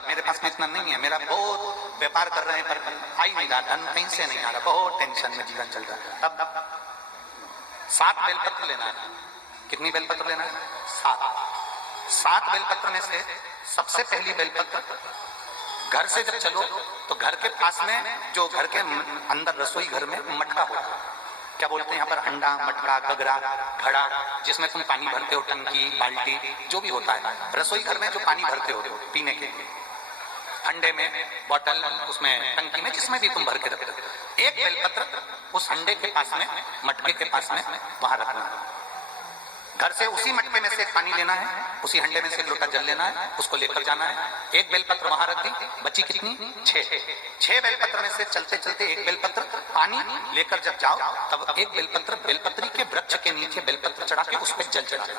मेरे पास में इतना नहीं है, मेरा बहुत व्यापार कर रहे हैं पर आ ही नहीं रहा, धन कहीं से नहीं आ रहा, बहुत टेंशन में जीवन चल रहा है। तब 7 बेलपत्र लेना है। कितनी बेलपत्र लेना है? 7 बेलपत्र में से सबसे पहली बेलपत्र, घर से जब चलो तो घर के पास में जो घर के अंदर रसोई घर में मटका होता है, क्या बोलते हैं यहाँ पर, हंडा, मटका, गगरा, घड़ा, जिसमें तुम पानी भरते हो, टंकी, बाल्टी, जो भी होता है रसोई घर में जो पानी भरते हो पीने के, हंडे में, बोतल, उसमें टंकी में, जिसमें भी तुम भर के रखते हो, एक बेलपत्र उस हंडे के पास में, मटके के पास में वहां रखना है। घर से उसी मटके में से पानी लेना है, उसी हंडे में से एक लोटा जल लेना है, उसको लेकर जाना है। एक बेलपत्र वहां रख दी, बची कितनी? 6 बेलपत्र में से चलते चलते एक बेलपत्र पानी लेकर जब जाओ तब एक बेलपत्र बेलपत्री के वृक्ष के नीचे बेलपत्र चढ़ा के उस पर जल चढ़ाना।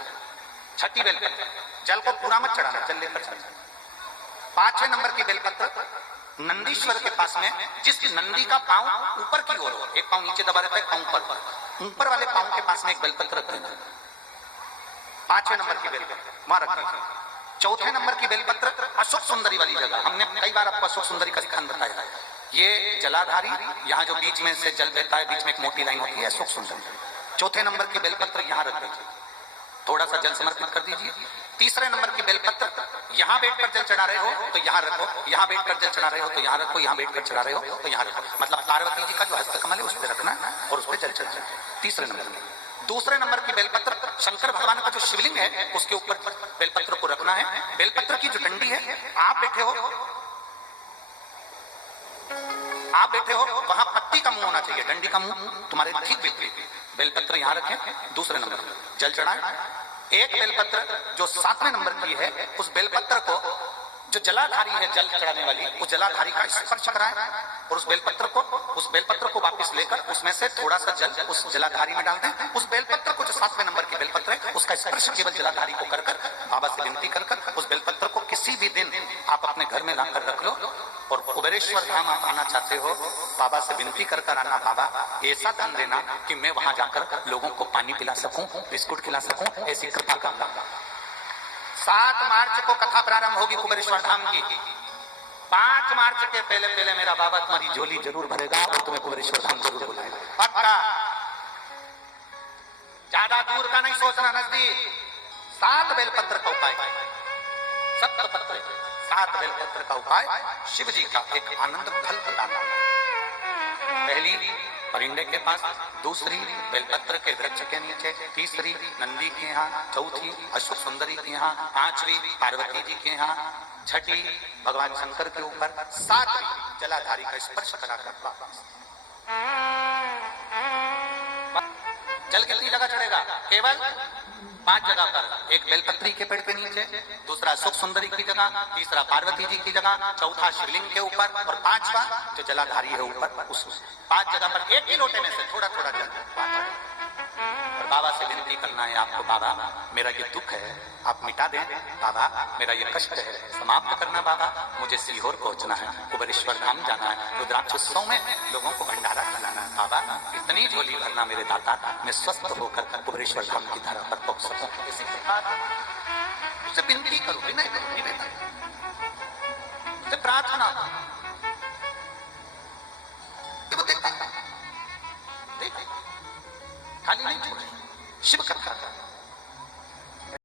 6ठी बेलपत्र, जल को पूरा मत चढ़ाना, जल लेकर चढ़ाना। 5वें नंबर की बेलपत्र नंदीश्वर के पास में, जिस नंदी का पांव ऊपर की ओर हो, एक पांव नीचे दबा रहता है, पांव ऊपर वाले पांव के पास में एक बेलपत्र रख देना। 5वें नंबर की बेलपत्र वहां रख दीजिए। 4थे नंबर की बेलपत्र अशोक सुंदरी वाली जगह, हमने कई बार आपको अशोक सुंदरी का स्थान बताया है, ये जलाधारी, यहाँ जो बीच में से जल बहता है, बीच में एक मोटी लाइन होती है, अशोक सुंदरी। 4थे नंबर की बेलपत्र यहाँ रख दीजिए, थोड़ा सा जल समर्पित कर दीजिए। 3रे नंबर की बेलपत्र, यहाँ बैठकर जल चढ़ा रहे हो तो यहाँ रखो, यहाँ बैठकर जल चढ़ा रहे हो तो यहाँ रखो, यहाँ बैठकर चढ़ा रहे हो तो यहाँ रखो, मतलब पार्वती जी का जो हस्तकमल है उस पर रखना और उस पर जल चढ़ाना। 3रे नंबर की। 2रे नंबर की बेलपत्र शंकर भगवान का जो शिवलिंग है उसके ऊपर बेलपत्र को रखना है। बेलपत्र की जो डंडी है, आप बैठे हो वहां पत्ती का मुंह होना चाहिए, डंडी का मुंह तुम्हारे ठीक विपरीत। बेलपत्र यहाँ रखें। 2रे नंबर जल चढ़ाएं। एक बेलपत्र जो 7वें नंबर की है, उस बेलपत्र को जो जलाधारी है, जल चढ़ाने वाली, उस जलाधारी का स्पर्श कराएं और उस बेलपत्र को वापस लेकर उसमें से थोड़ा सा जल उस जलाधारी में डाल दें। उस बेलपत्र को, जो 7वें नंबर की बेलपत्र है, उसका स्पर्श केवल जलाधारी को कर बाबा से विनती कर उस बेलपत्र को किसी भी दिन आप अपने घर में लाकर रख लो और कुबेरेश्वर धाम आप आना चाहते हो, बाबा से विनती कर आना, बाबा ऐसा धन देना कि मैं वहां जाकर लोगों को पानी पिला सकूं, बिस्कुट खिला सकूं, ऐसी कृपा करना। 7 मार्च को कथा प्रारंभ होगी कुबेरेश्वर धाम की। 5 मार्च के पहले मेरा बाबा तुम्हारी झोली जरूर भरेगा और तुम्हें कुबेरेश्वर धाम जरूर बुलाएगा, पक्का। ज्यादा दूर का नहीं सोचना, नजदीक। 7 बेलपत्र का उपाय, 7 बेलपत्र का उपाय शिव जी का एक आनंद फल प्रदान। पहली परिंदे के पास, 2री बेलपत्र के वृक्ष के नीचे, 3री नंदी के यहाँ, 4थी अशोक सुंदरी के यहाँ, 5वीं पार्वती जी के यहाँ, 6ठी भगवान शंकर के ऊपर, 7वीं जलाधारी का स्पर्श कराकर वापस। जल कितनी जगह चढ़ेगा? केवल 5 जगह पर। एक बेलपत्री के पेड़ के नीचे, 2रा अशोक सुंदरी की जगह, 3रा पार्वती जी की जगह, 4था शिवलिंग के ऊपर और 5वां जो जलाधारी है ऊपर, उस 5 जगह पर एक ही लोटे में से थोड़ा थोड़ा जल और बाबा से विनती करना है आपको, बाबा मेरा ये दुख है आप मिटा दें, बाबा मेरा ये कष्ट है समाप्त करना, बाबा मुझे सीहोर पहुंचना है, कुबेरेश्वर धाम जाना है, रुद्राक्षोत्सव में लोगों को भंडारा खिलाना है, बाबा इतनी झोली भरना मेरे दाता, मैं स्वस्थ होकर कुबेरेश्वर धाम की धरा पर पहुंच सकूं। इसी प्रकार उसे विनती करो, विनय करो, निवेदन, उसे प्रार्थना खाली नहीं छोड़े। शिव कथा